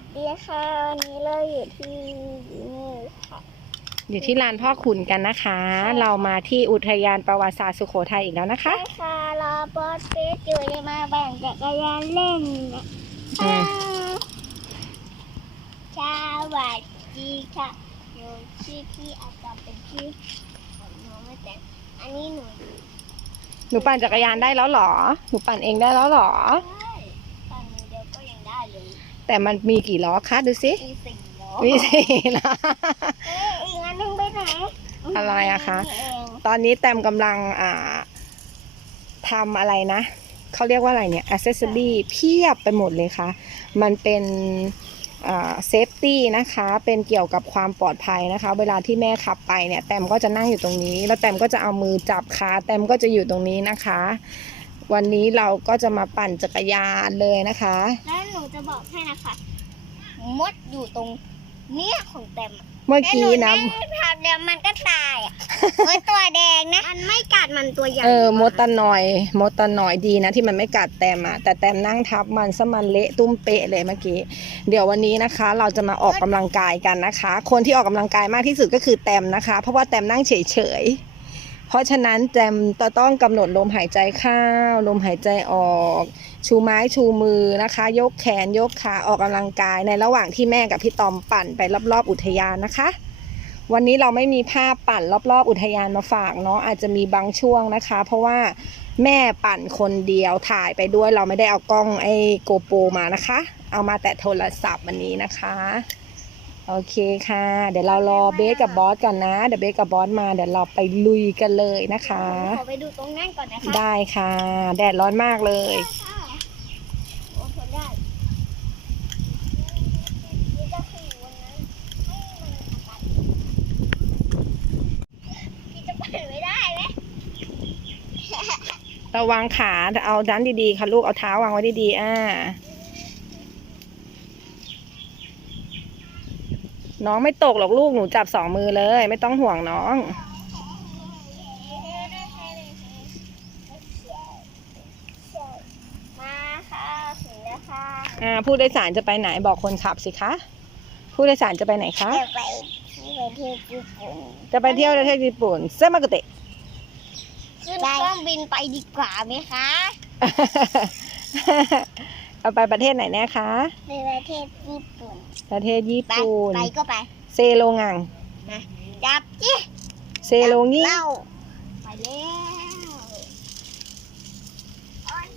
สดีค่ะวันนี้เราอยู่ที่นี่ค่ะอยู่ที่ลานพ่อขุนกันนะคะ เรามาที่อุทยานประวัติศาสตร์สุโขทัยอีกแล้วนะคะ ใช่ค่ะรอบอสเฟสอยู่เลยมาแบ่งจักรยานเล่นนะอืม สวัสดีค่ะหนูชื่อที่อาจารย์เป็นชื่อของหนูไม่แต่อันนี้หนูหนูปั่นจักรยานได้แล้วเหรอ หนูปั่นเองได้แล้วเหรอได้ฝั่งมือเดียวก็ยังได้เลย แต่มันมีกี่ล้อคะดูสิมีสี่ล้อมีสี่ล้อเอ้ยอีกอันหนึงไปไหนอะไรอะคะ นี่เองตอนนี้แต้มกำลังอ่าทำอะไรนะ เขาเรียกว่าอะไรเนี่ยอ c เซสซอรี่เพียบไปหมดเลยค่ะ มันเป็นเซฟตี้นะคะ เป็นเกี่ยวกับความปลอดภัยนะคะ เวลาที่แม่ขับไปเนี่ย แต้มก็จะนั่งอยู่ตรงนี้ แล้วแต้มก็จะเอามือจับขาแต้มก็จะอยู่ตรงนี้นะคะ วันนี้เราก็จะมาปั่นจักรยานเลยนะคะ แล้วหนูจะบอกให้นะคะ มดอยู่ตรงเนี้ยของเต็มอะเมื่อกี้นะแต่หไม่ทำเดี๋ยวมันก็ตายอะมดตัวแดงนะ มันไม่กัดมันตัวใหญ่ เออ มดตะหน่อย มดตะหน่อยดีนะที่มันไม่กัดแต้มอะแต่แต้มนั่งทับมันซะมันเละตุ้มเป๊ะเลยเมื่อกี้ เดี๋ยววันนี้นะคะ เราจะมาออกกำลังกายกันนะคะ คนที่ออกกำลังกายมากที่สุดก็คือแต้มนะคะ เพราะว่าแต้มนั่งเฉยๆ เพราะฉะนั้นแต้มจะต้องกำหนดลมหายใจเข้าลมหายใจออก ชูไม้ชูมือนะคะ ยกแขนยกขาออกกำลังกายในระหว่างที่แม่กับพี่ตอมปั่นไปรอบๆอุทยานนะคะ วันนี้เราไม่มีภาพปั่นรอบๆอุทยานมาฝากเนาะอาจจะมีบางช่วงนะคะ เพราะว่าแม่ปั่นคนเดียวถ่ายไปด้วยเราไม่ได้เอากล้องไอ้โกโปรมานะคะ เอามาแต่โทรศัพท์วันนี้นะคะ โอเคค่ะ เดี๋ยวเรารอเบสกับบอสกันนะ เดี๋ยวเบสกับบอสมา เดี๋ยวเราไปลุยกันเลยนะคะ ขอไปดูตรงนั้นก่อนนะคะได้ค่ะ แดดร้อนมากเลย โอ้ทนได้นี่ก็คือวันนั้นให้มันอากาศพี่จะไปไม่ได้ไหมระวังขาเอาด้านดีๆค่ะลูก เอาเท้าวางไว้ดีๆ อ่า น้องไม่ตกหรอกลูกหนูจับสองมือเลย ไม่ต้องห่วงน้อง มาค่ะถึงแล้วค่ะอ่าผู้โดยสารจะไปไหนบอกคนขับสิคะ ผู้โดยสารจะไปไหนคะ จะไปที่ประเทศญี่ปุ่นจะไปเที่ยวประเทศญี่ปุ่นเซมากุเตะ ขึ้นเครื่องบินไปดีกว่าไหมคะ เอาไปประเทศไหนแน่คะในประเทศญี่ปุ่น ประเทศญี่ไปปุ่น ไปก็ไปเซโลงัง จับจิเซโลงี้เล่าไปแล้วโอ๊ย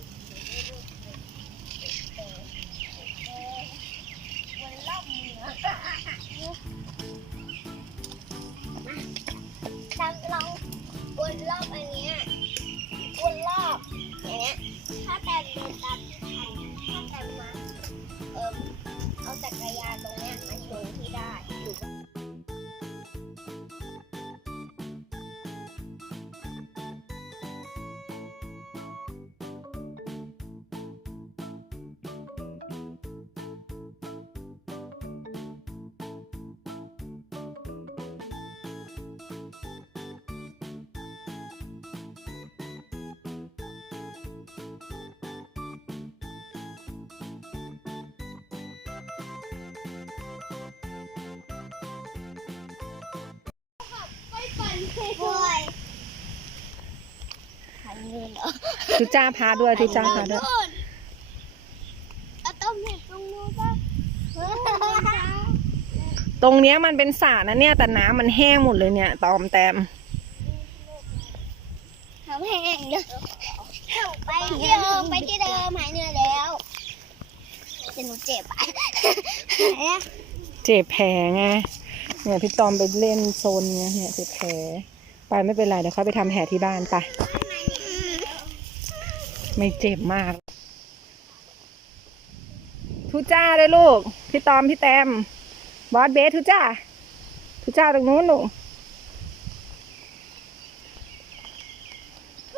วนรอบเมืองจำลองวนรอบอันเนี้ยวนรอบอย่างเงี้ยถ้าแต่เดินตามที่ทันถ้าแต่ มาเออเอาจักรยานตรงเนี้ยมาโชว์ที่ได้อยู่ ทุจ้าพาด้วยทุจ้าพาด้วยเอาต้องเห็นตรงนู้นป่ะตรงเนี้ยมันเป็นสระนะเนี่ย แต่น้ำมันแห้งหมดเลยเนี่ย ตอมแตมทำแห้งเด้อไปที่เดิมไปที่เดิมหายเหนื่อยแล้วจะหนูเจ็บอะเจ็บแผลไงเนี่ยพี่ตอมไปเล่นโซนไงเนี่ยเจ็บแผลไปไม่เป็นไรเดี๋ยวเขาไปทำแผลที่บ้านไป ไม่เจ็บมากทุจ้าเลยลูก พี่ตอมพี่แตม บอสเบสทุจ้าทุจ้าตรงนู้นลูกเ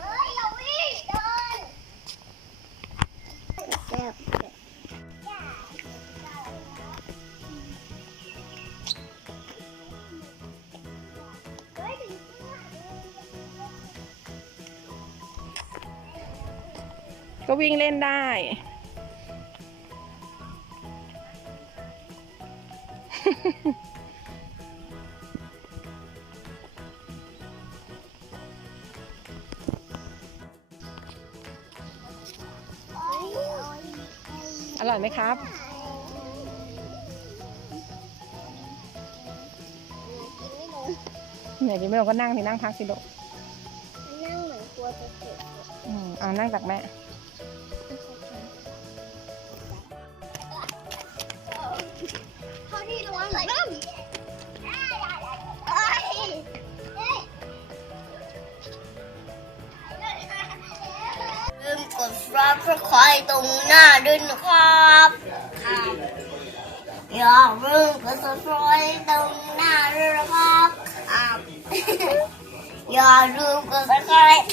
ฮ้ยอย่าวิ่งเดินเจ็บ ก็วิ่งเล่นได้ อร่อยไหมครับกินไม่ลงไหนกินไม่ลงก็นั่งสินั่งพักสิลูกมันนั่งเหมือนกลัวจะเจ็บอืมเอานั่งตักแม่ ดซับสไครต์ตรงหน้าด้วยนะครับอย่าลืมกดซับสครต์ตรงหน้าด้วยนะครับอย่าลืมกดซับสครต์